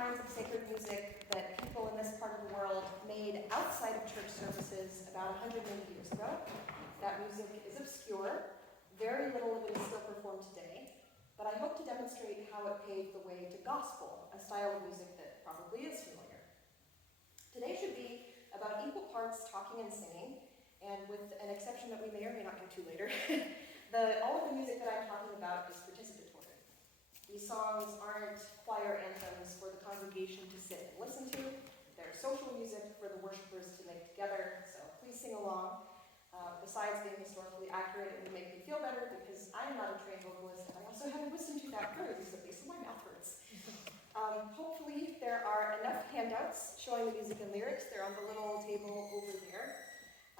kinds of sacred music that people in this part of the world made outside of church services about 180 years ago. That music is obscure. Very little of it is still performed today. But I hope to demonstrate how it paved the way to gospel, a style of music that probably is familiar. Today should be about equal parts talking and singing, and with an exception that we may or may not get to later, all of the music that I'm talking about is participatory. These songs aren't choir anthems for the congregation to sit and listen to. They're social music for the worshipers to make together, so please sing along. Besides being historically accurate, it would make me feel better because I'm not a trained vocalist, and I also haven't listened to that very recently, so my mouth hurts. Hopefully there are enough handouts showing the music and lyrics. They're on the little table over there.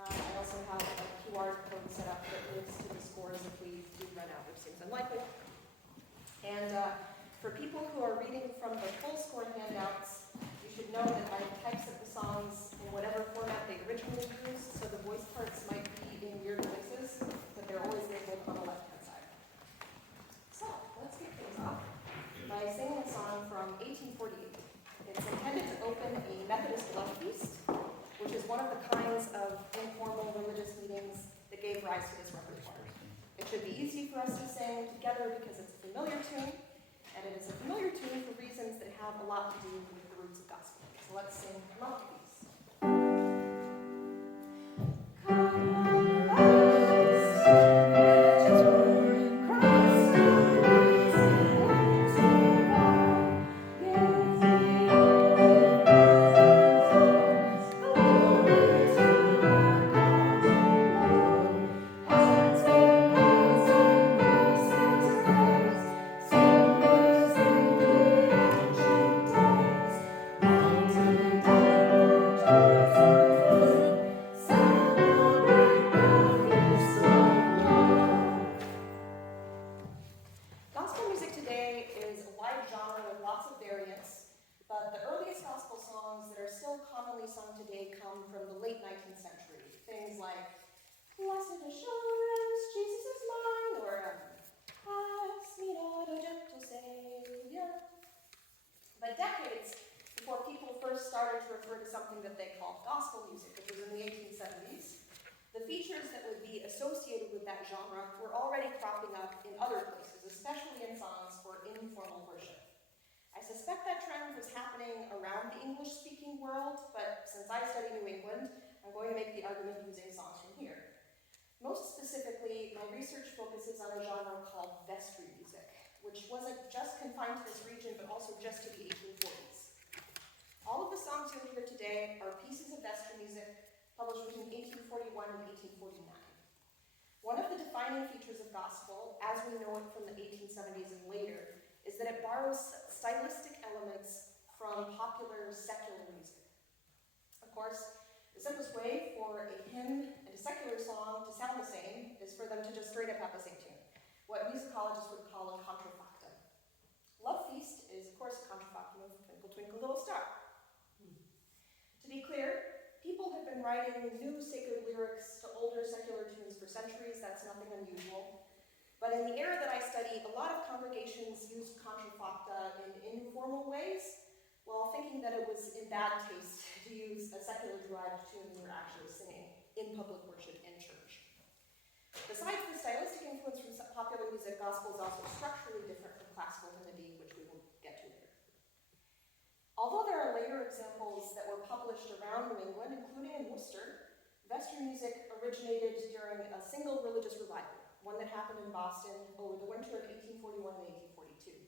I also have a QR code set up that links to the scores if we do run out, which seems unlikely. And for people who are reading from the full score handouts, you should know that I typeset the songs in whatever format they originally used, so the voice parts might be in weird places, but they're always labeled on the left-hand side. So, let's kick things off by singing a song from 1848. It's intended to open a Methodist love feast, which is one of the kinds of informal religious meetings that gave rise to this repertoire. It should be easy for us to sing together because it's a familiar tune, and it is a familiar tune for reasons that have a lot to do with the roots of gospel. So let's sing Love Feast. Most specifically, my research focuses on a genre called vestry music, which wasn't just confined to this region, but also just to the 1840s. All of the songs you'll hear today are pieces of vestry music published between 1841 and 1849. One of the defining features of gospel, as we know it from the 1870s and later, is that it borrows stylistic elements from popular secular music. Of course, the simplest way for a hymn and a secular song to sound the same is for them to just straight up have the same tune, what musicologists would call a contrafactum. Love Feast is, of course, a contrafactum of Twinkle, Twinkle, Little Star. To be clear, people have been writing new sacred lyrics to older secular tunes for centuries. That's nothing unusual. But in the era that I study, a lot of congregations used contrafacta in informal ways, while thinking that it was in bad taste to use a secular-derived tune we were actually singing in public worship in church. Besides the stylistic influence from popular music, gospel is also structurally different from classical hymnody, which we will get to later. Although there are later examples that were published around New England, including in Worcester, vestry music originated during a single religious revival, one that happened in Boston over the winter of 1841 and 1842.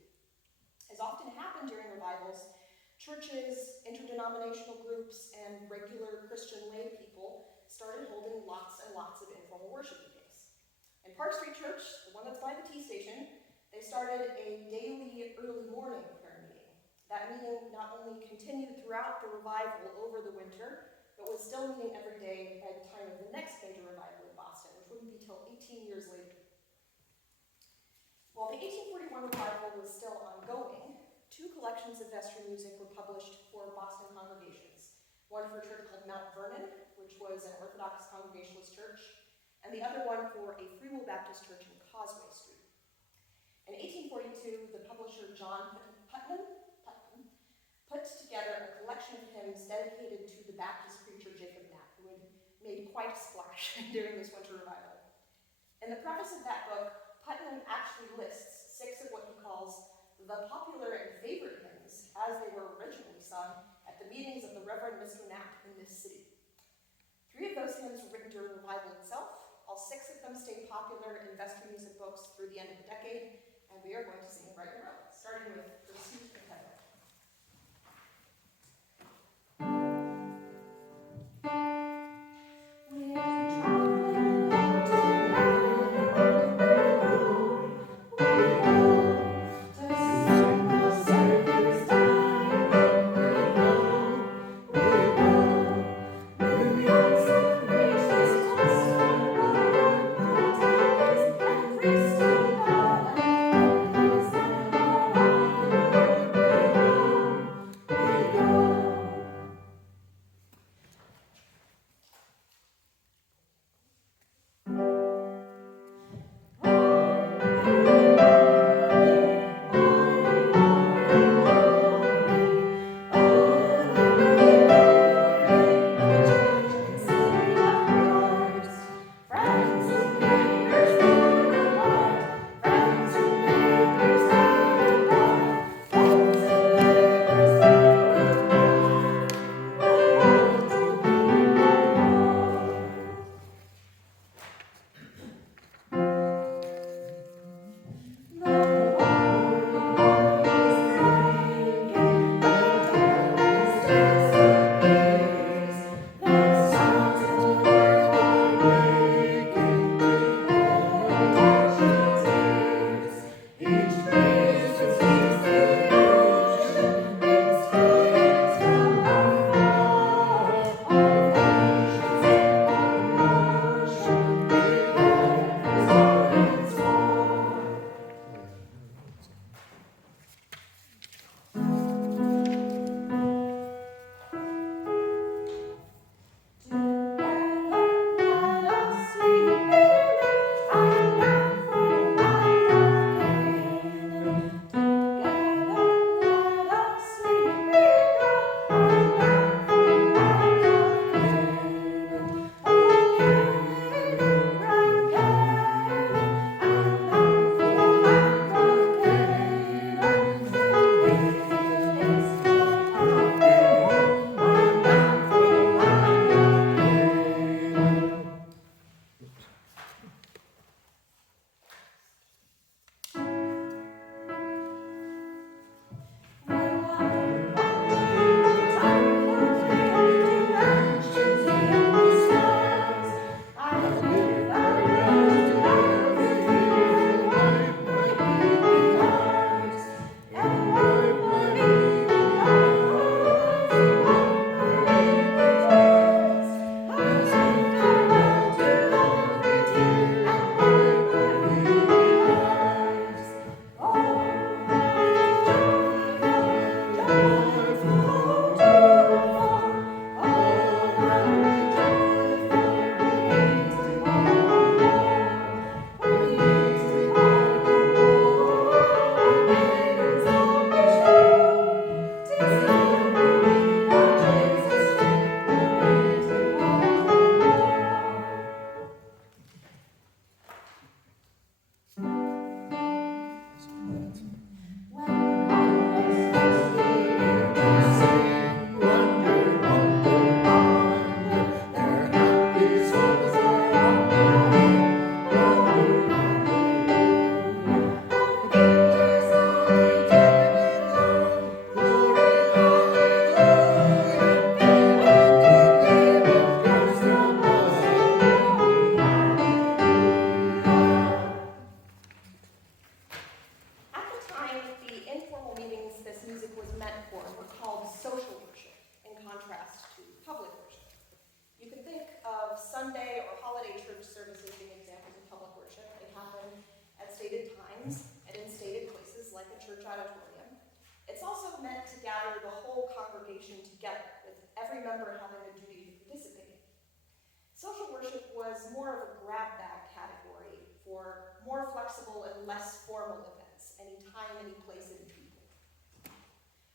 As often happened during revivals, churches, interdenominational groups, and regular Christian lay people started holding lots and lots of informal worship meetings. In Park Street Church, the one that's by the T station, they started a daily early morning prayer meeting. That meeting not only continued throughout the revival over the winter, but was still meeting every day by the time of the next major revival in Boston, which wouldn't be till 18 years later. While the 1841 revival was still ongoing, two collections of vestry music were published for Boston congregations. One for a church called Mount Vernon, which was an Orthodox Congregationalist church, and the other one for a Free Will Baptist church in Causeway Street. In 1842, the publisher John Putnam the popular and favorite hymns as they were originally sung at the meetings of the Reverend Mr. Knapp in this city. 3 of those hymns were written during revival itself. All 6 of them stayed popular in vestry music books through the end of the decade, and we are going to sing them right in a row, starting with Pursuit of Heaven.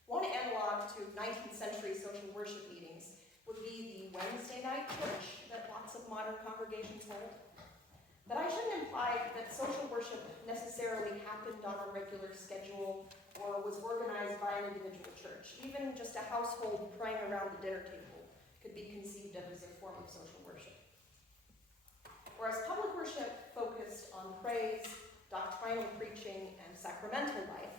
One analog to 19th century social worship meetings would be the Wednesday night church that lots of modern congregations hold. But I shouldn't imply that social worship necessarily happened on a regular schedule or was organized by an individual church. Even just a household praying around the dinner table could be conceived of as a form of social worship. Whereas public worship focused on praise, doctrinal preaching, and sacramental life,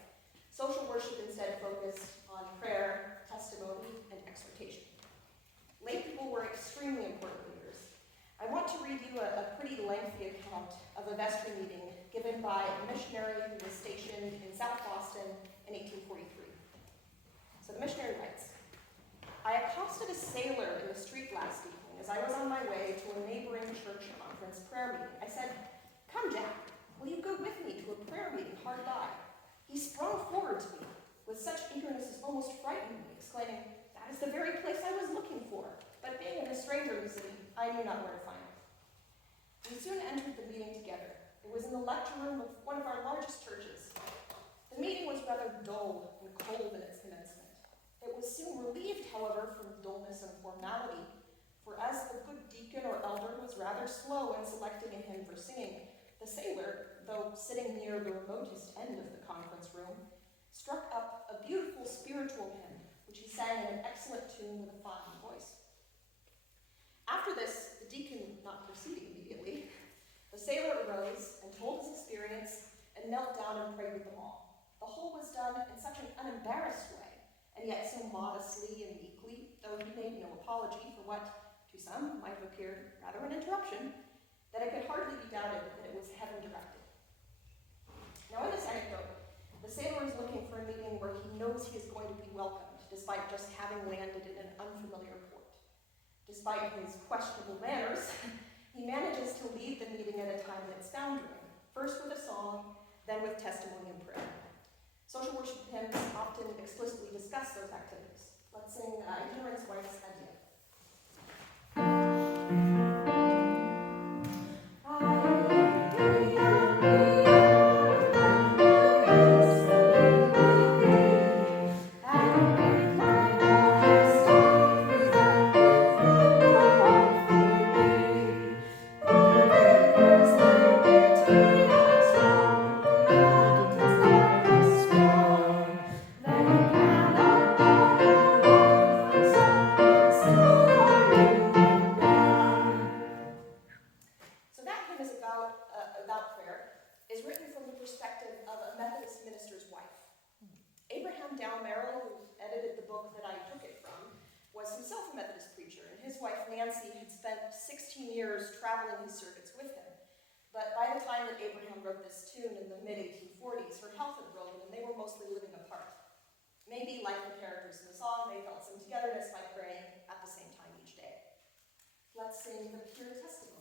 social worship instead focused on prayer, testimony, and exhortation. Lay people were extremely important leaders. I want to read you a pretty lengthy account of a vestry meeting given by a missionary who was stationed in South Boston in 1843. So the missionary writes, "I accosted a sailor in the street last evening as I was on my way to a neighboring church conference prayer meeting. I said, 'Come, Jack, will you go with me to a prayer meeting hard by?' He sprung forward to me with such eagerness as almost frightened me, exclaiming, 'That is the very place I was looking for.' But being a stranger in the city, I knew not where to find it. We soon entered the meeting together. It was in the lecture room of one of our largest churches. The meeting was rather dull and cold in its commencement. It was soon relieved, however, from dullness and formality, for as the good deacon or elder was rather slow in selecting a hymn for singing, the sailor, though sitting near the remotest end of the conference room, struck up a beautiful spiritual hymn, which he sang in an excellent tune with a fine voice. After this, the deacon not proceeding immediately, the sailor arose and told his experience and knelt down and prayed with them all. The whole was done in such an unembarrassed way, and yet so modestly and meekly, though he made no apology for what, to some, might have appeared rather an interruption, that it could hardly be doubted that it was heaven-directed. Now in this anecdote, the sailor is looking for a meeting where he knows he is going to be welcomed, despite just having landed in an unfamiliar port. Despite his questionable manners, he manages to lead the meeting at a time that it's found during, first with a song, then with testimony and prayer. Social worship hymns often explicitly discuss those activities. Let's sing Erin Fulton's Idea. But by the time that Abraham wrote this tune in the mid-1840s, her health had broken and they were mostly living apart. Maybe, like the characters in the song, they felt some togetherness by praying at the same time each day. Let's sing the pure testimony.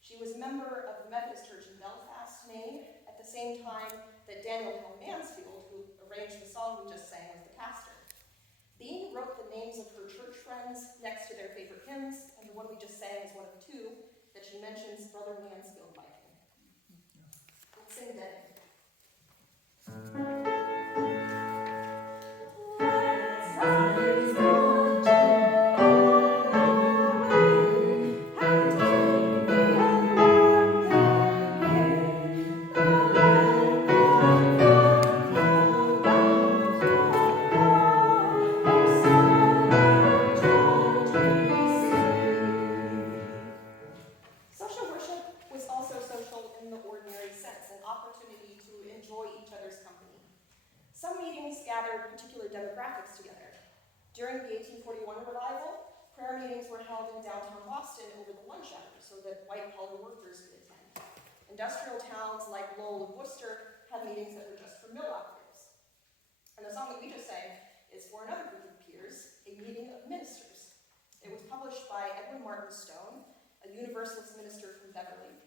She was a member of the Methodist Church in Belfast, Maine, at the same time that Daniel Mansfield, who arranged the song we just sang, was the pastor. Bean wrote the names of her church friends next to their favorite hymns, and the one we just sang is one of two that she mentions Brother Mansfield liking. Let's sing Dead. During the 1841 revival, prayer meetings were held in downtown Boston over the lunch hour so that white-collar workers could attend. Industrial towns like Lowell and Worcester had meetings that were just for mill operatives. And the song that we just sang is for another group of peers, a meeting of ministers. It was published by Edwin Martin Stone, a Universalist minister from Beverly.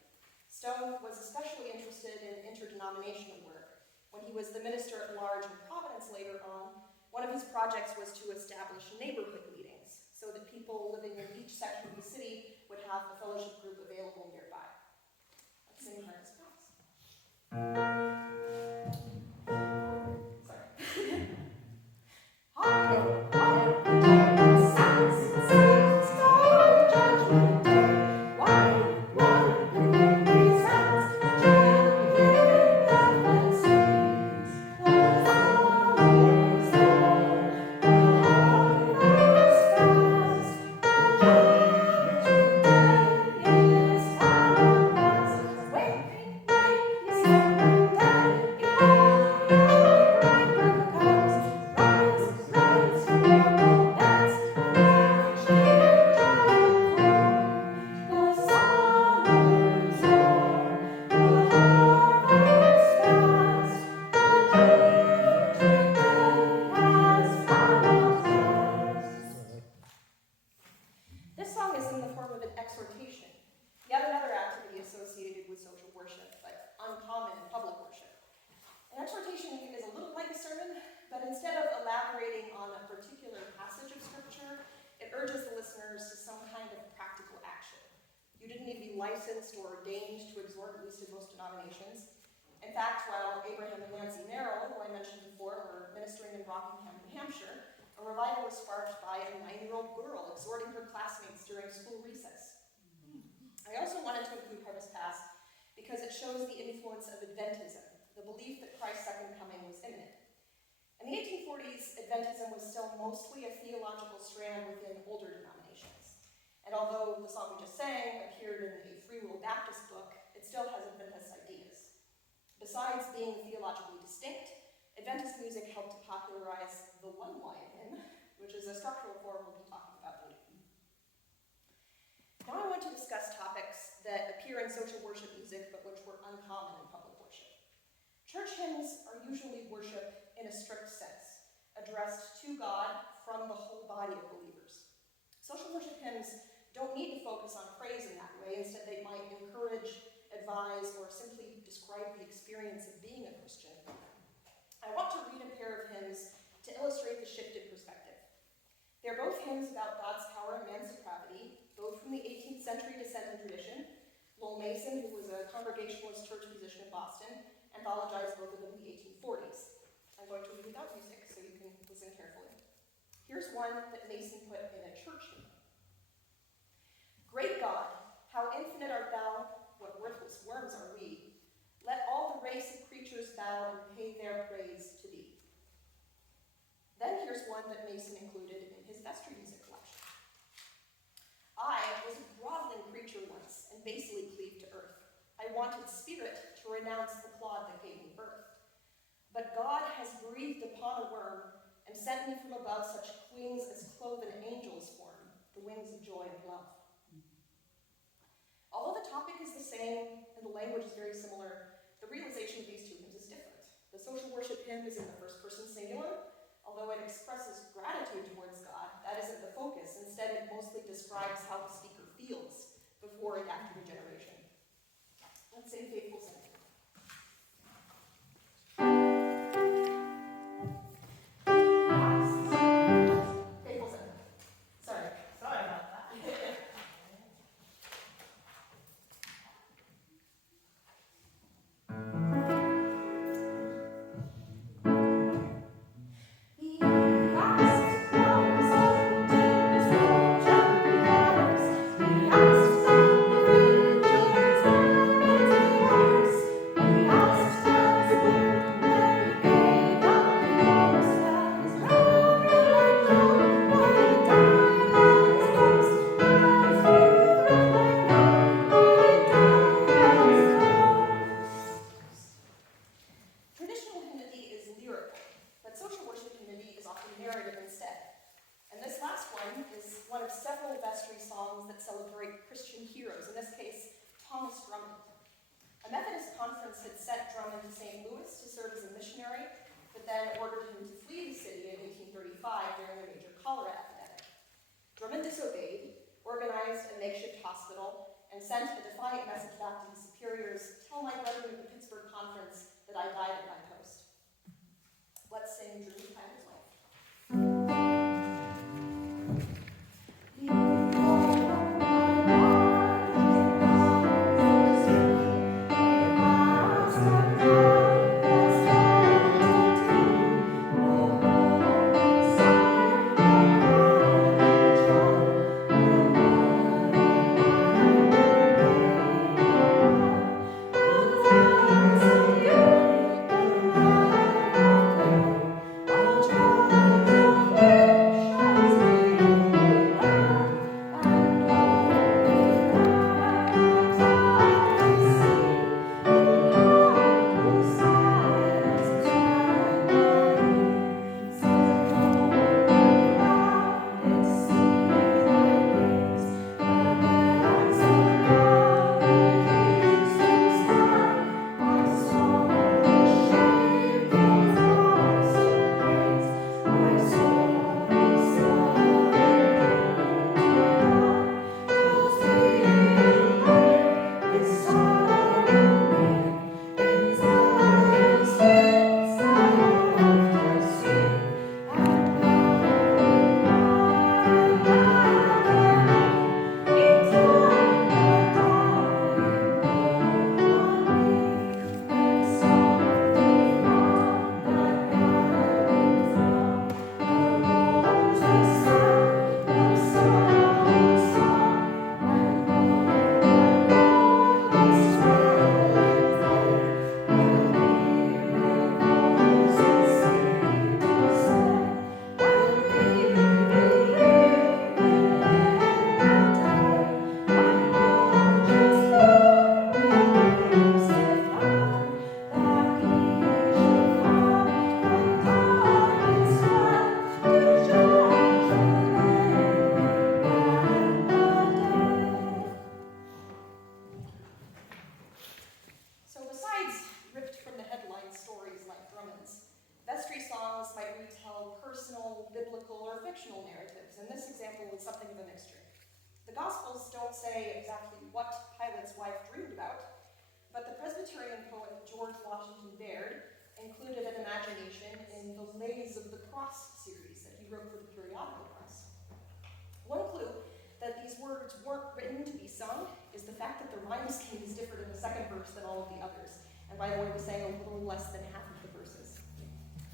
Stone was especially interested in interdenominational work. When he was the minister at large in Providence later on, one of his projects was to establish neighborhood meetings so that people living in each section of the city would have a fellowship group available nearby. Let's sing Harvest Cross. Sorry. This song is in the form of an exhortation, yet another activity associated with social worship, but uncommon in public worship. An exhortation is a little like a sermon, but instead of elaborating on a particular passage of scripture, it urges the listeners to some kind of practical action. You didn't need to be licensed or ordained to exhort, at least in most denominations. In fact, while Abraham and Nancy Merrill, who I mentioned before, were ministering in Rockingham, New Hampshire, a revival was sparked by a 9-year-old girl exhorting her classmates during school recess. I also wanted to include Harvest Past because it shows the influence of Adventism, the belief that Christ's second coming was imminent. In the 1840s, Adventism was still mostly a theological strand within older denominations. And although the song we just sang appeared in a Free Will Baptist book, it still has Adventist ideas. Besides being theologically distinct, Adventist music helped to popularize the one-line hymn, which is a structural form we'll be talking about later. Now I want to discuss topics that appear in social worship music but which were uncommon in public worship. Church hymns are usually worship in a strict sense, addressed to God from the whole body of believers. Social worship hymns don't need to focus on praise in that way. Instead, they might encourage, advise, or simply describe the experience of being a Christian. I want to read a pair of hymns to illustrate the shifted perspective. They're both hymns about God's power and man's depravity, both from the 18th century dissenting tradition. Lowell Mason, who was a Congregationalist church musician in Boston, anthologized both of them in the 1840s. I'm going to read without music so you can listen carefully. Here's one that Mason put in a church hymn. Great God, how infinite art thou, what worthless worms are we. Let all the race of creatures bow and pay their praise to thee. Then here's one that Mason included in his vestry music collection. I was a groveling creature once and basely cleaved to earth. I wanted spirit to renounce the clod that gave me birth. But God has breathed upon a worm and sent me from above such wings as clothe an angel's form, the wings of joy and love. Although the topic is the same and the language is very similar, the realization of these two hymns is different. The social worship hymn is in the first person singular, although it expresses gratitude towards God. That isn't the focus. Instead, it mostly describes how the speaker feels before and after regeneration. Let's sing Faithful Sinner. Faithful Sinner. Sorry about that. We ask one of several vestry songs that celebrate Christian heroes, in this case, Thomas Drummond. A Methodist conference had sent Drummond to St. Louis to serve as a missionary, but then ordered him to flee the city in 1835 during a major cholera epidemic. Drummond disobeyed, organized a makeshift hospital, and sent a defiant message back to his superiors, "Tell my brethren at the Pittsburgh conference that I died at my post." Let's sing Drew Tyler's Life.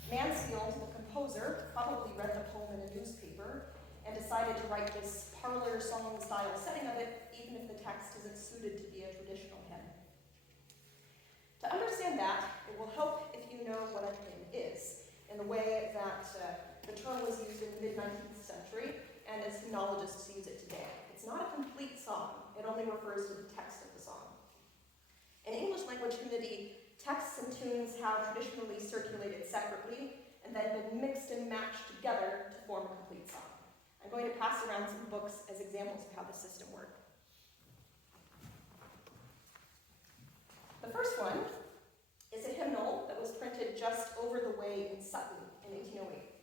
Mansfield, the composer, probably read the poem in a newspaper and decided to write this parlor song style setting of it, even if the text isn't suited to be a traditional hymn. To understand that, it will help if you know what a hymn is, in the way that the term was used in the mid-19th century, and as hymnologists use it today. It's not a complete song, it only refers to the text of the song. In English language hymnody, texts and tunes have traditionally circulated separately and then been mixed and matched together to form a complete song. I'm going to pass around some books as examples of how the system worked. The first one is a hymnal that was printed just over the way in Sutton in 1808.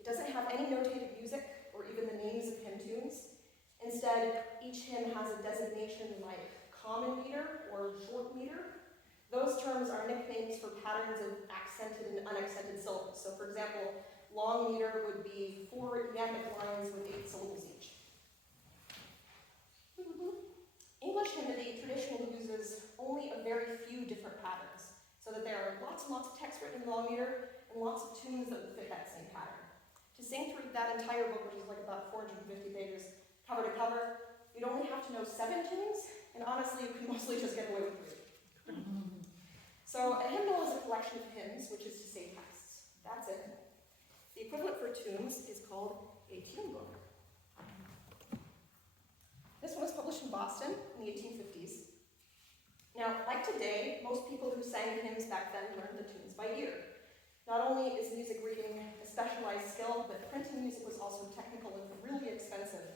It doesn't have any notated music or even the names of hymn tunes. Instead, each hymn has a designation like common meter or short meter. Those terms are nicknames for patterns of accented and unaccented syllables. So for example, long meter would be 4 iambic lines with 8 syllables each. English hymnody traditionally uses only a very few different patterns, so that there are lots and lots of text written in long meter and lots of tunes that would fit that same pattern. To sing through that entire book, which is like about 450 pages, cover to cover, you'd only have to know 7 tunes, and honestly, you can mostly just get away with 3. So a hymnal is a collection of hymns, which is to say texts. That's it. The equivalent for tunes is called a tune book. This one was published in Boston in the 1850s. Now, like today, most people who sang hymns back then learned the tunes by ear. Not only is music reading a specialized skill, but printing music was also technical and really expensive.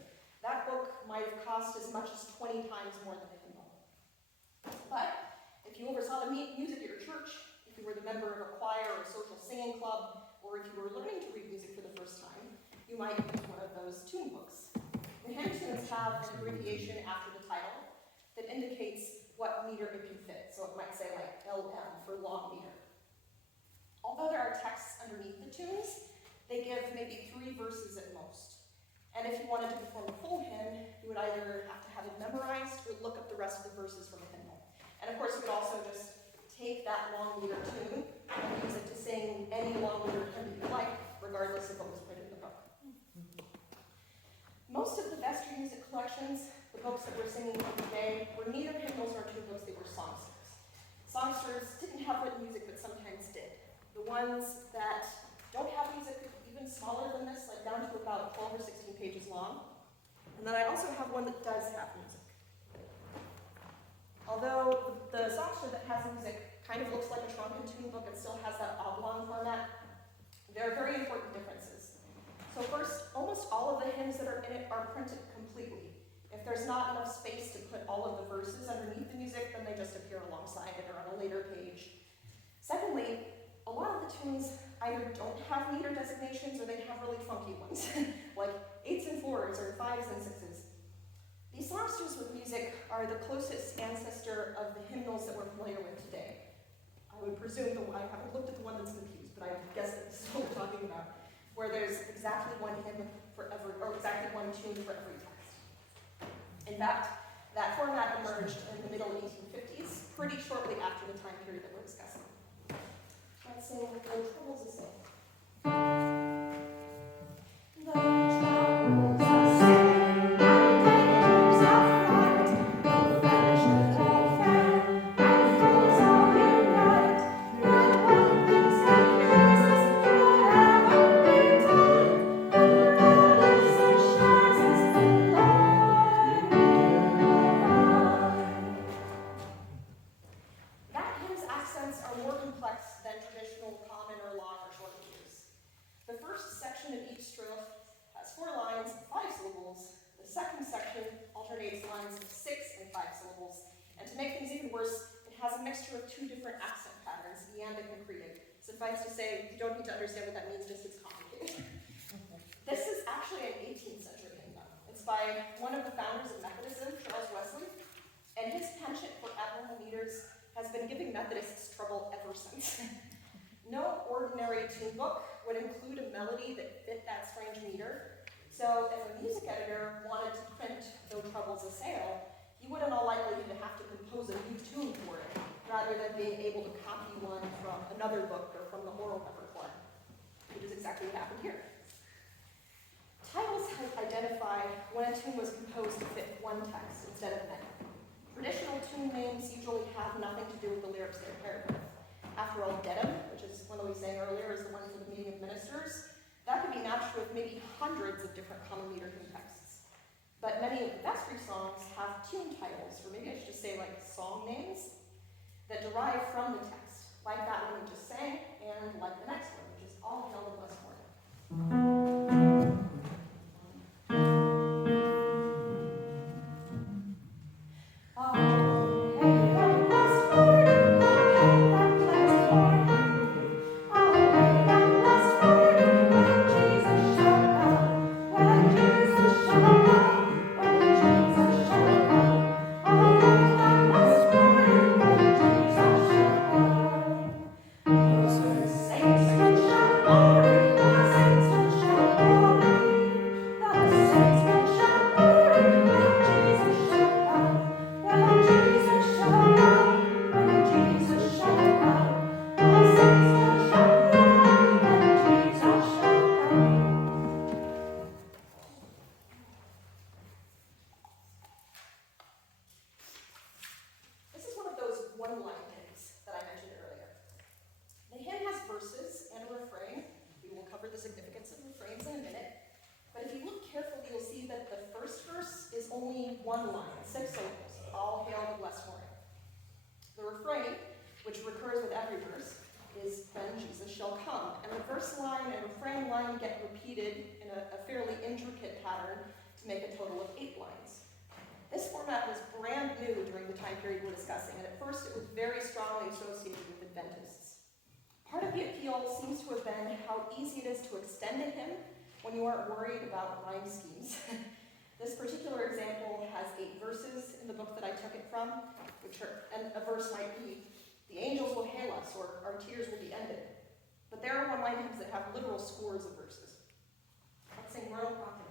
cost as much as 20 times more than a hymnal. But if you oversaw the music at your church, if you were the member of a choir or a social singing club, or if you were learning to read music for the first time, you might use one of those tune books. The hymn tunes have an abbreviation after the title that indicates what meter it can fit. So it might say like LM for long meter. Although there are texts underneath the tunes, they give maybe 3 verses at most. And if you wanted to perform a full hymn, you would either have to have it memorized or look up the rest of the verses from the hymnal. And of course, you could also just take that long meter tune and use it to sing any long meter hymn that you like, regardless of what was printed in the book. Most of the vestry music collections, the books that we're singing from today, were neither hymnals nor tune books, they were songsters. Songsters didn't have written music, but sometimes did. The ones that don't have music, even smaller than this, like down to about 12 or 16 pages long. And then I also have one that does have music. Although the songster that has music kind of looks like a trunk and tune book, it still has that oblong format. There are very important differences. So first, almost all of the hymns that are in it are printed completely. If there's not enough space to put all of the verses underneath the music, then they just appear alongside it or on a later page. Secondly, a lot of the tunes either don't have meter designations or they have really funky ones, like 8s and 4s or 5s and 6s. These songsters with music are the closest ancestor of the hymnals that we're familiar with today. I would presume, I haven't looked at the one that's in the pews, but I guess that's what we're talking about, where there's exactly one hymn for every, or exactly one tune for every text. In fact, that format emerged in the middle 1850s, pretty shortly after the time period that we're discussing. Let's sing No Troubles to Sing. No troubles to sing. Suffice to say, you don't need to understand what that means, just it's complicated. This is actually an 18th century hymn. It's by one of the founders of Methodism, Charles Wesley, and his penchant for abnormal meters has been giving Methodists trouble ever since. No ordinary tune book would include a melody that fit that strange meter, so if a music editor wanted to print No Troubles Assail, he would in all likelihood have to compose a new tune for it, rather than being able to copy one from another book or from the oral repertoire, which is exactly what happened here. Titles help identify when a tune was composed to fit one text instead of many. Traditional tune names usually have nothing to do with the lyrics they're paired with. After all, Dedham, which is one that we sang earlier, is the one for the meeting of ministers. That could be matched with maybe hundreds of different common meter tune texts. But many of the vestry songs have tune titles, or maybe I should just say like song names, that derive from the text, like that one we just sang, and like the next one, which is All Hail the Blessed Morning. Only one line, 6 syllables, All Hail the Blessed Morning. The refrain, which recurs with every verse, is Then Jesus Shall Come. And the verse line and refrain line get repeated in a fairly intricate pattern to make a total of 8 lines. time period we're discussing, and at first it was very strongly associated with Adventists. Part of the appeal seems to have been how easy it is to extend a hymn when you aren't worried about rhyme schemes. This particular example has 8 verses in the book that I took it from, and a verse might be, "The angels will hail us," or "Our tears will be ended." But there are one-line hymns that have literal scores of verses. Let's sing Royal Proclamation.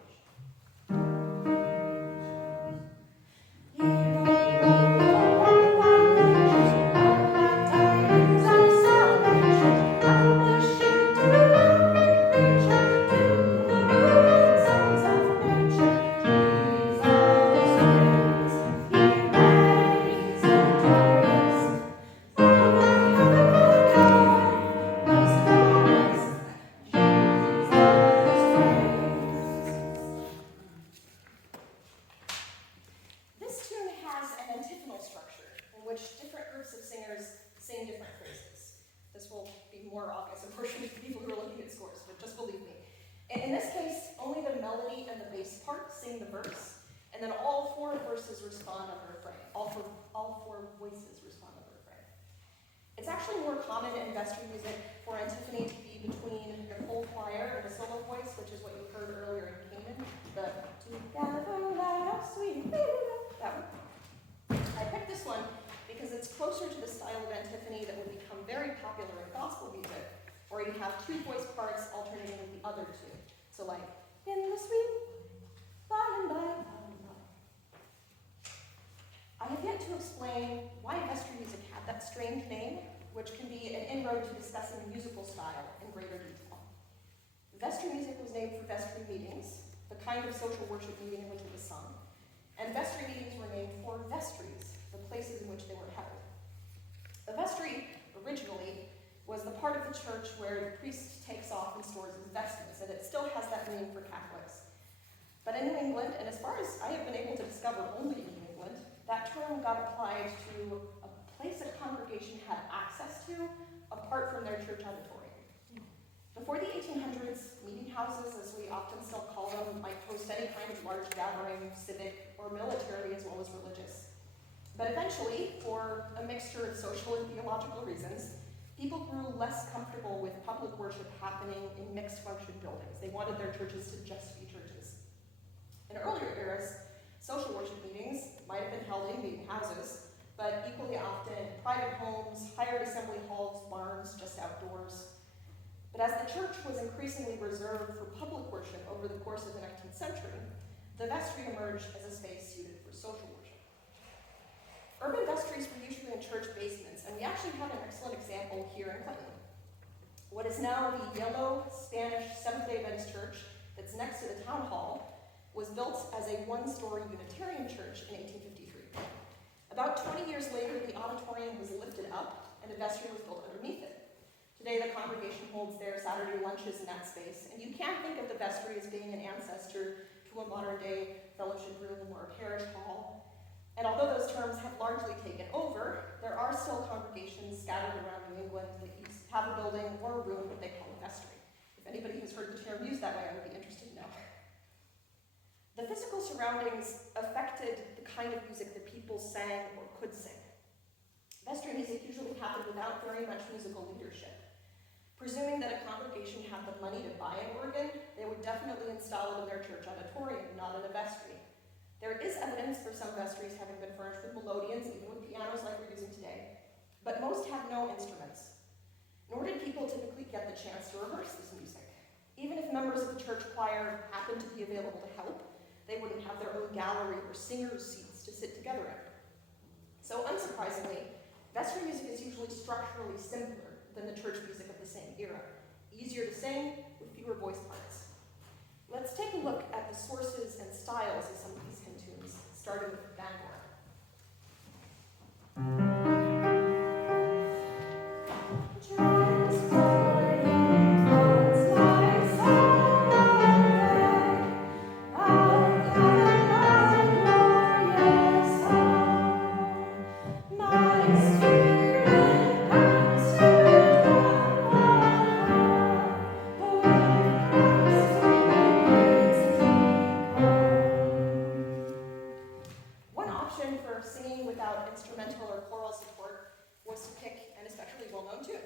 It's actually more common in vestry music for antiphony to be between the full choir and the solo voice, which is what you heard earlier in Canaan, the "Together let us sweet," that one. I picked this one because it's closer to the style of antiphony that would become very popular in gospel music, where you have 2 voice parts alternating with the other 2. So like, "In the sweet by and by, by and by." I have yet to explain why vestry music had that strange name, which can be an inroad to discussing musical style in greater detail. Vestry music was named for vestry meetings, the kind of social worship meeting in which it was sung, and vestry meetings were named for vestries, the places in which they were held. A vestry, originally, was the part of the church where the priest takes off and stores his vestments, and it still has that name for Catholics. But in New England, and as far as I have been able to discover only in New England, that term got applied to a place a congregation had access to apart from their church auditorium. Before the 1800s, meeting houses, as we often still call them, might host any kind of large gathering, civic or military as well as religious. But eventually, for a mixture of social and theological reasons, people grew less comfortable with public worship happening in mixed function buildings. They wanted their churches to just be churches. In earlier eras, social worship meetings might have been held in meeting houses, but equally often private homes, hired assembly halls, barns, just outdoors. But as the church was increasingly reserved for public worship over the course of the 19th century, the vestry emerged as a space suited for social worship. Urban vestries were usually in church basements, and we actually have an excellent example here in Clinton. What is now the yellow Spanish Seventh-day Adventist church that's next to the town hall was built as a 1-story Unitarian church in 1853. About 20 years later, the auditorium was lifted up and a vestry was built underneath it. Today, the congregation holds their Saturday lunches in that space, and you can't think of the vestry as being an ancestor to a modern-day fellowship room or a parish hall. And although those terms have largely taken over, there are still congregations scattered around New England that have a building or a room that they call a vestry. If anybody has heard the term used that way, I would be interested to know. The physical surroundings affected the kind of music that people sang or could sing. Vestry music usually happened without very much musical leadership. Presuming that a congregation had the money to buy an organ, they would definitely install it in their church auditorium, not in a vestry. There is evidence for some vestries having been furnished with melodeons, even with pianos like we're using today, but most had no instruments, nor did people typically get the chance to rehearse this music. Even if members of the church choir happened to be available to help, they wouldn't have their own gallery or singer's seats to sit together in. So unsurprisingly, vestry music is usually structurally simpler than the church music of the same era, easier to sing with fewer voice parts. Let's take a look at the sources and styles of some of these hymn tunes, starting with Bangor. support was to pick an especially well-known tune.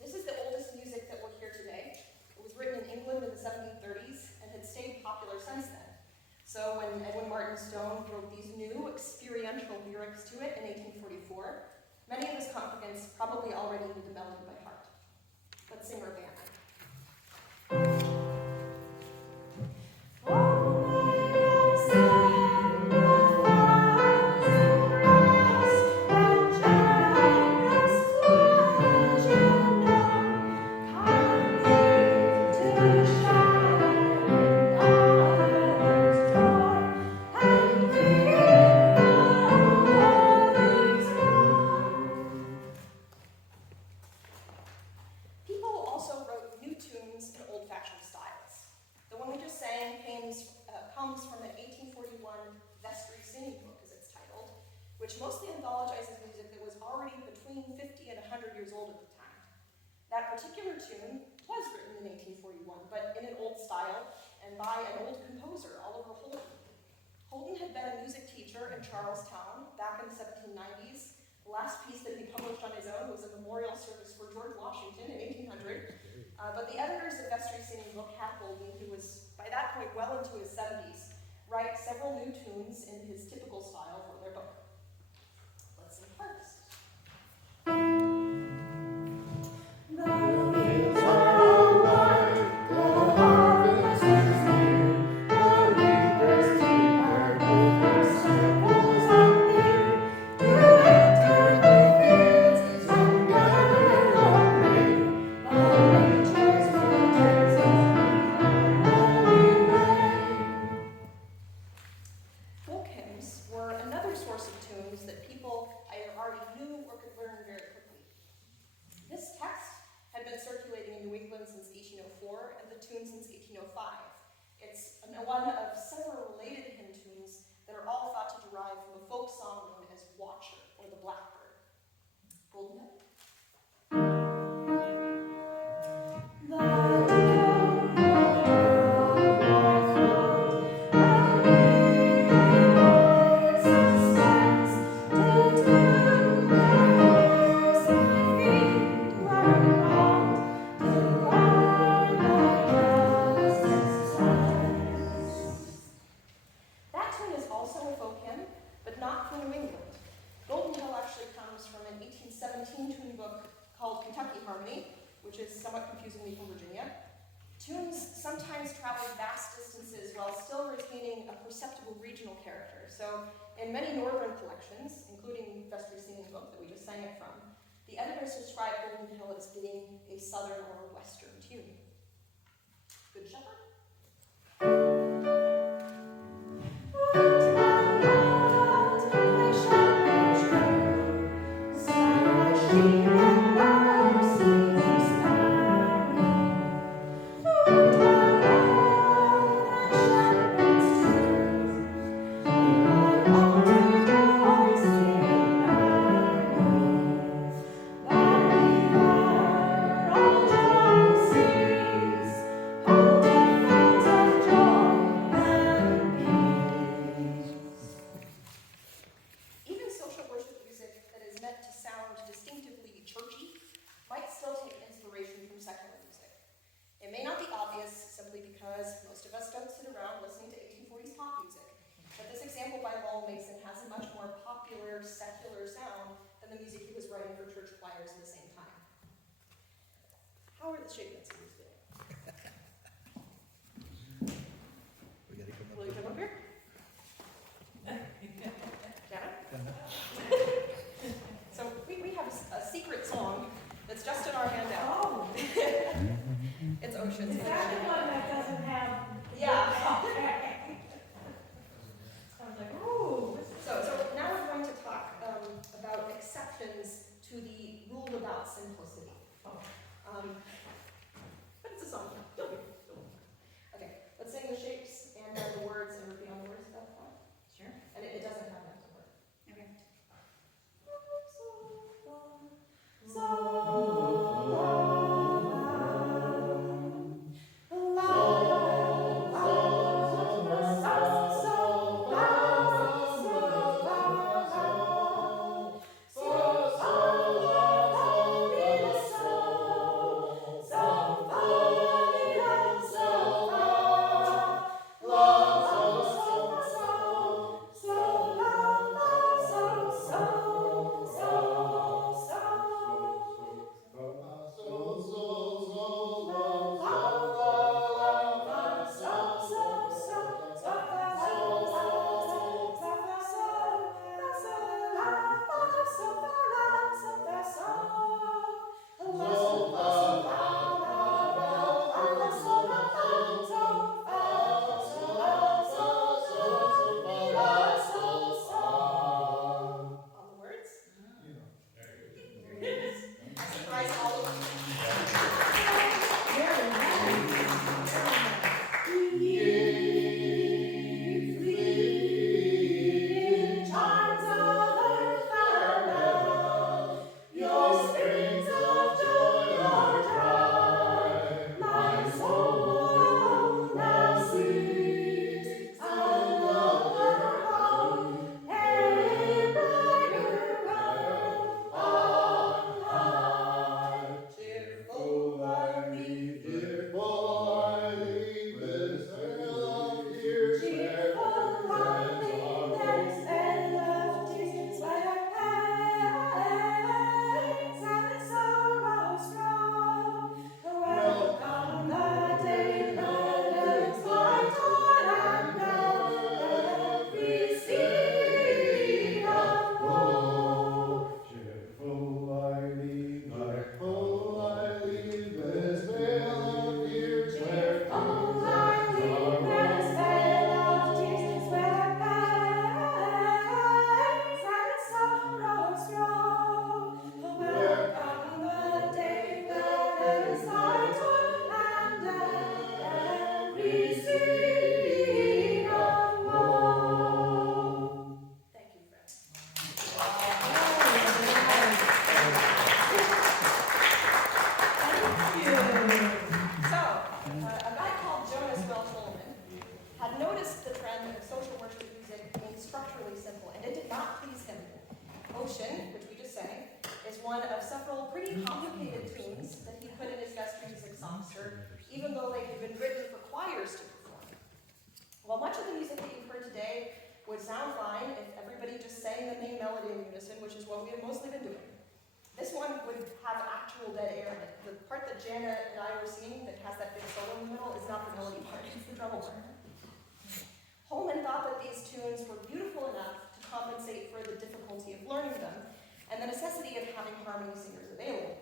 This is the oldest music that we'll hear today. It was written in England in the 1730s and had stayed popular since then. So when Edwin Martin Stone wrote these new experiential lyrics to it in 1844, many of his congregants probably already knew the melody by heart. Let's sing our band. Comes from an 1841 vestry singing book, as it's titled, which mostly anthologizes music that was already between 50 and 100 years old at the time. That particular tune was written in 1841, but in an old style and by an old composer, Oliver Holden. Holden had been a music teacher in Charlestown back in the 1790s. The last piece that he published on his own was a memorial service for George Washington in 1800. But the editors of Vestry Singing Book had Holden, who was by that point well into his 70s, write several new tunes in his typical style for their book. Let's sing first. One of several related hymn tunes that are all thought to derive from a folk song known as Watcher, or the Blackbird. Golden Hill. Which is somewhat confusingly from Virginia. Tunes sometimes travel vast distances while still retaining a perceptible regional character. So in many northern collections, including Vestry Singing Book that we just sang it from, the editors describe Golden Hill as being a southern or western tune. Good Shepherd? Secular sound than the music he was writing for church choirs at the same time. How are the shape singers doing? Will you come up here? Jana? So we have a secret song that's just in our handout. Oh. It's Oceans. Is that the one that doesn't have? Yeah. Okay. I was like, ooh. So now we're going to talk about exceptions to the rule about simplicity. Ocean, which we just sang, is one of several pretty complicated tunes that he put in his vestry music songster, even though they had been written for choirs to perform. While much of the music that you've heard today would sound fine if everybody just sang the main melody in unison, which is what we have mostly been doing, this one would have actual dead air in it. The part that Jana and I were singing that has that big solo in the middle is not the melody part, it's the drum part. Holman thought that these tunes were beautiful enough to compensate for the difficulty of learning them and the necessity of having harmony singers available.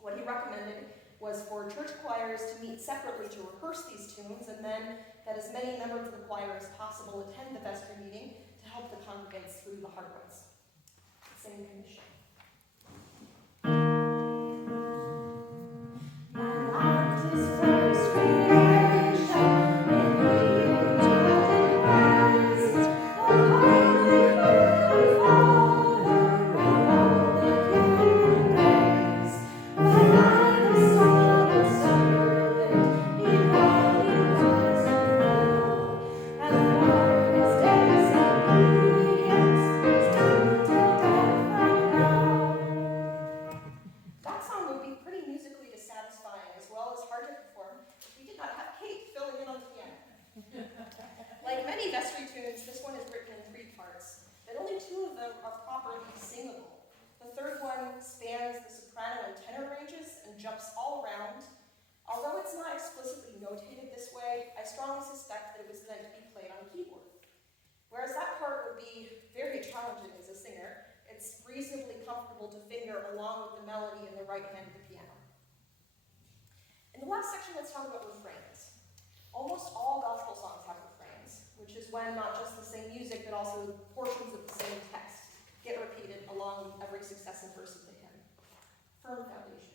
What he recommended was for church choirs to meet separately to rehearse these tunes, and then that as many members of the choir as possible attend the vestry meeting to help the congregants through the hard ones. Same condition. Jumps all around. Although it's not explicitly notated this way, I strongly suspect that it was meant to be played on a keyboard. Whereas that part would be very challenging as a singer, it's reasonably comfortable to finger along with the melody in the right hand of the piano. In the last section, let's talk about refrains. Almost all gospel songs have refrains, which is when not just the same music, but also portions of the same text get repeated along with every successive verse of the hymn. Firm foundation.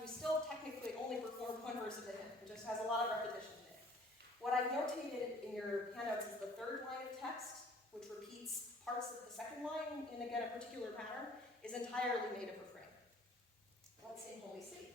We still technically only perform one verse of the hymn. It just has a lot of repetition in it. What I've notated in your handouts is the third line of text, which repeats parts of the second line in, again, a particular pattern, is entirely made of refrain. Let's sing Holy City.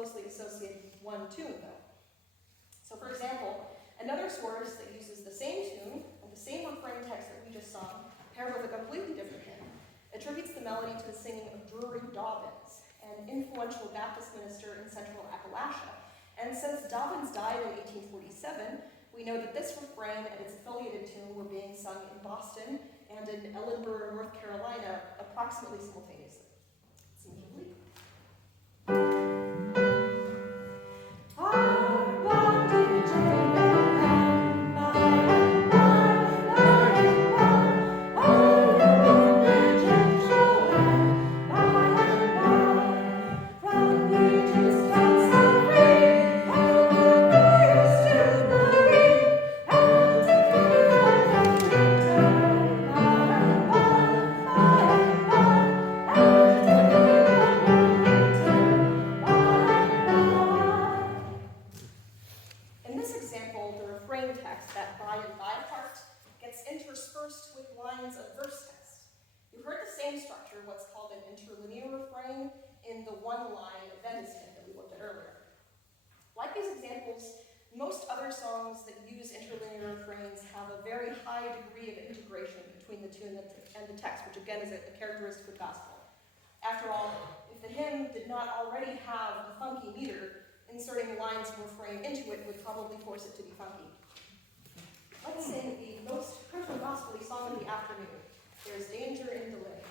Closely associated with one tune, though. So, for example, another source that uses the same tune and the same refrain text that we just sung, paired with a completely different hymn, attributes the melody to the singing of Drury Dobbins, an influential Baptist minister in central Appalachia. And since Dobbins died in 1847, we we know that this refrain and its affiliated tune were being sung in Boston and in Ellenborough, North Carolina, approximately simultaneously. Let's see if you believe. In this example, the refrain text, that by and by part, gets interspersed with lines of verse text. You heard the same structure, what's called an interlinear refrain, in the one-line Venice hymn that we looked at earlier. Like these examples, most other songs that use interlinear refrains have a very high degree of integration between the tune and the text, which again is a characteristic of gospel. After all, if the hymn did not already have a funky meter, inserting lines from refrain into it would probably force it to be funky. Let's sing the most country gospel-y song of the afternoon, There's Danger in Delay.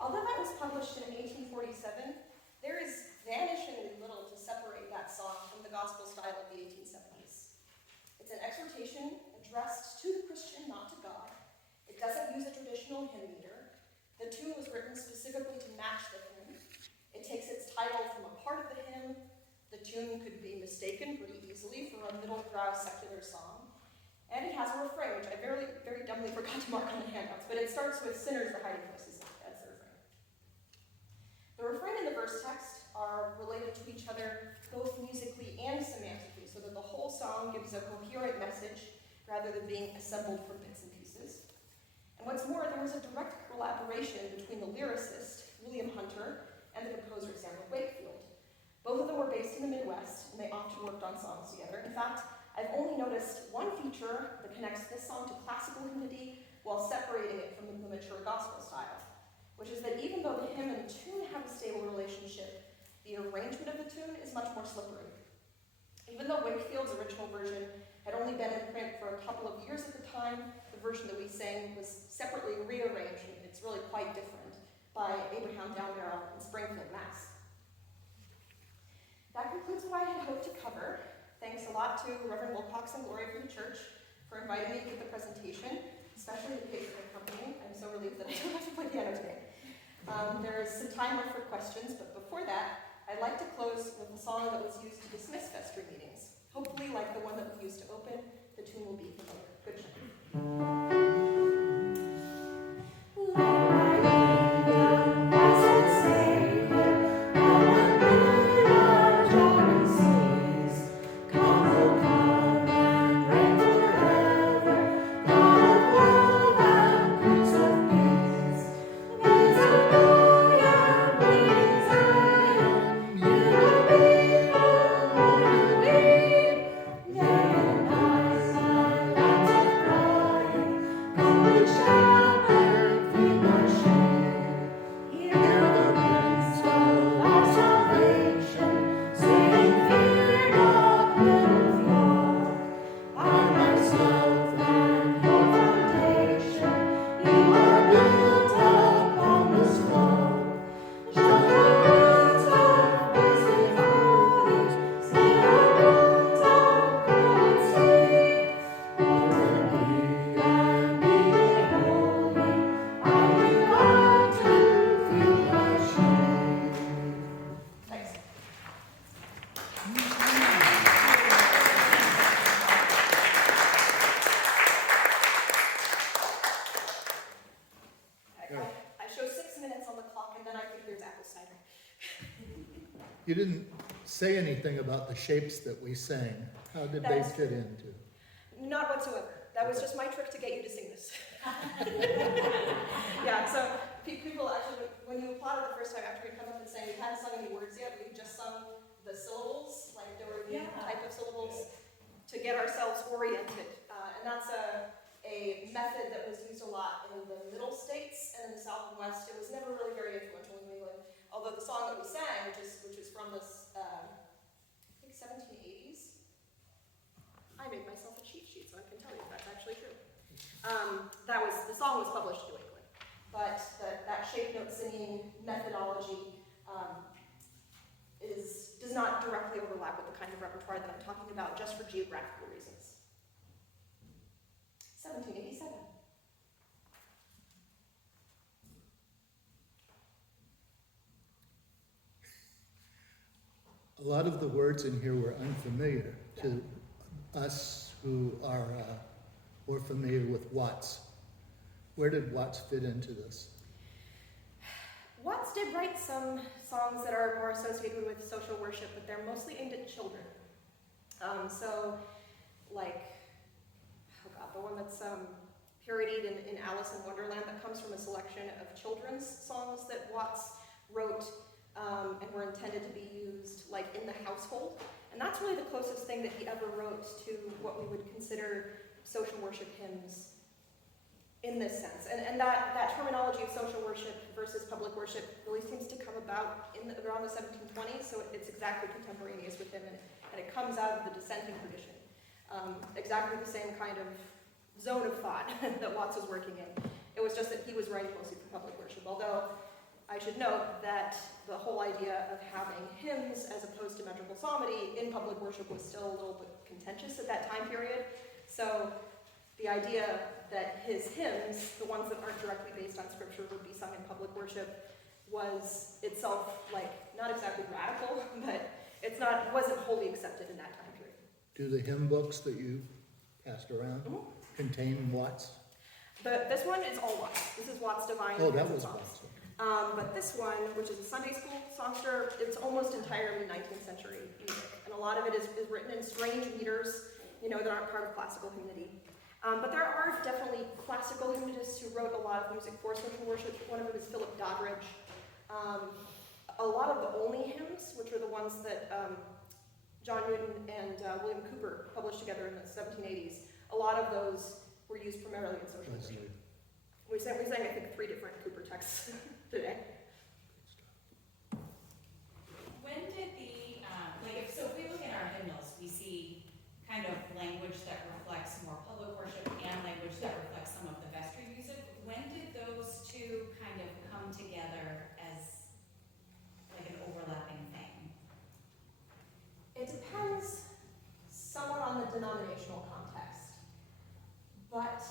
Although that was published in 1847, there is vanishingly little to separate that song from the gospel style of the 1870s. It's an exhortation addressed to the Christian, not to God. It doesn't use a traditional hymn meter. The tune was written specifically to match the hymn. It takes its title from a part of the hymn. The tune could be mistaken pretty easily for a middle-brow secular song. And it has a refrain, which I very, very dumbly forgot to mark on the handouts, but it starts with sinners, the hiding places. That's the refrain. The refrain and the verse text are related to each other both musically and semantically, so that the whole song gives a coherent message rather than being assembled from bits and pieces. And what's more, there was a direct collaboration between the lyricist, William Hunter, and the composer, Samuel Wakefield. Both of them were based in the Midwest, and they often worked on songs together. In fact, I've only noticed one feature that connects this song to classical hymnody while separating it from the mature gospel style, which is that even though the hymn and tune have a stable relationship, the arrangement of the tune is much more slippery. Even though Wakefield's original version had only been in print for a couple of years at the time, the version that we sang was separately rearranged, and it's really quite different, by Abraham Downbarrel in Springfield, Mass. That concludes what I had hoped to cover. Thanks a lot to Reverend Wilcox and Gloria from the church for inviting me to give the presentation, especially the Patriot Company. I'm so relieved that I don't have to play piano today. There is some time left for questions, but before that, I'd like to close with a song that was used to dismiss vestry meetings. Hopefully, like the one that was used to open, the tune will be familiar. Good night. You didn't say anything about the shapes that we sang. How did they fit into? Not whatsoever. That was just my trick to get you to sing this. Yeah, so people actually, when you applauded the first time after we come up and sang, we hadn't sung any words yet, we just sung the syllables, like there were the type of syllables to get ourselves oriented. And that's a method that was used a lot in the middle states and in the south and west. It was never really very influential in New England, although the song that we sang, which is from this, I think 1780s, I made myself a cheat sheet, so I can tell you if that's actually true. The song was published in New England, but that shape note singing methodology does not directly overlap with the kind of repertoire that I'm talking about, just for geographical reasons. 1787. A lot of the words in here were unfamiliar to us who are more familiar with Watts. Where did Watts fit into this? Watts did write some songs that are more associated with social worship, but they're mostly aimed at children. The one that's parodied in Alice in Wonderland, that comes from a selection of children's songs that Watts wrote and were intended to be used like in the household. And that's really the closest thing that he ever wrote to what we would consider social worship hymns in this sense. And that terminology of social worship versus public worship really seems to come about around the 1720s, so it's exactly contemporaneous with him, and it comes out of the dissenting tradition. Exactly the same kind of zone of thought that Watts was working in. It was just that he was writing mostly for public worship, although I should note that the whole idea of having hymns as opposed to metrical psalmody in public worship was still a little bit contentious at that time period. So the idea that his hymns, the ones that aren't directly based on scripture, would be sung in public worship was itself not exactly radical, but wasn't wholly accepted in that time period. Do the hymn books that you passed around contain Watts? This one is all Watts. This is Watts' Divine. Oh, that was Watts. But this one, which is a Sunday school songster, it's almost entirely 19th century music. And a lot of it is written in strange meters, that aren't part of classical hymnody. But there are definitely classical hymnists who wrote a lot of music for social worship. One of them is Philip Doddridge. A lot of the only hymns, which are the ones that John Newton and William Cooper published together in the 1780s, a lot of those were used primarily in social worship. We sang, I think, 3 different Cooper texts today. When did if we look at our hymnals, we see kind of language that reflects more public worship and language that reflects some of the vestry music. When did those two kind of come together as like an overlapping thing? It depends somewhat on the denominational context, but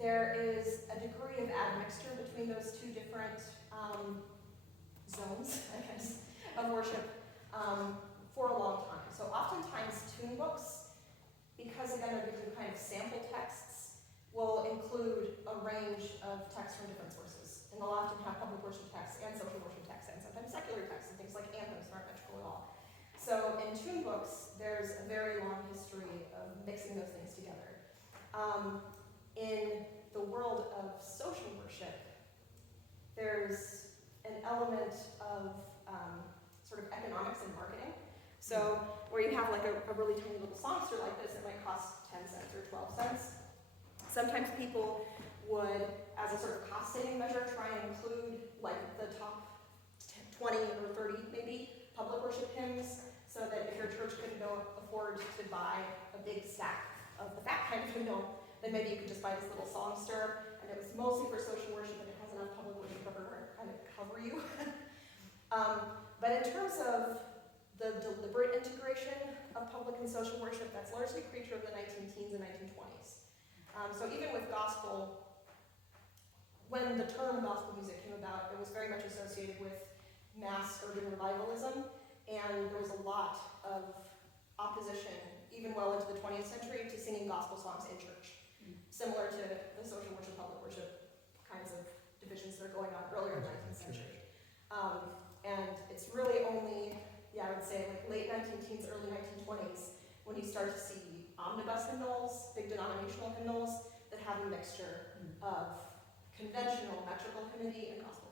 there is a degree of admixture between those two different zones, I guess, of worship for a long time. So oftentimes tune books, because again they're given kind of sample texts, will include a range of texts from different sources. And they'll often have public worship texts and social worship texts and sometimes secular texts and things like anthems aren't metrical at all. So in tune books, there's a very long history of mixing those things together. In the world of social worship, there's an element of sort of economics and marketing. So where you have a really tiny little songster like this, it might cost 10 cents or 12 cents. Sometimes people would, as a sort of cost-saving measure, try and include the top 20 or 30 maybe public worship hymns, so that if your church couldn't afford to buy a big stack of the fat kind of hymnal, then maybe you could just buy this little songster, and it was mostly for social worship, and it has enough public worship to kind of cover you. But in terms of the deliberate integration of public and social worship, that's largely a creature of the 19-teens and 1920s. So even with gospel, when the term gospel music came about, it was very much associated with mass urban revivalism, and there was a lot of opposition, even well into the 20th century, to singing gospel songs in church, similar to the social worship, public worship kinds of divisions that are going on earlier in the 19th century. And it's really only, I would say, late 19-teens, early 1920s, when you start to see omnibus hymnals, big denominational hymnals that have a mixture of conventional metrical hymnody and gospel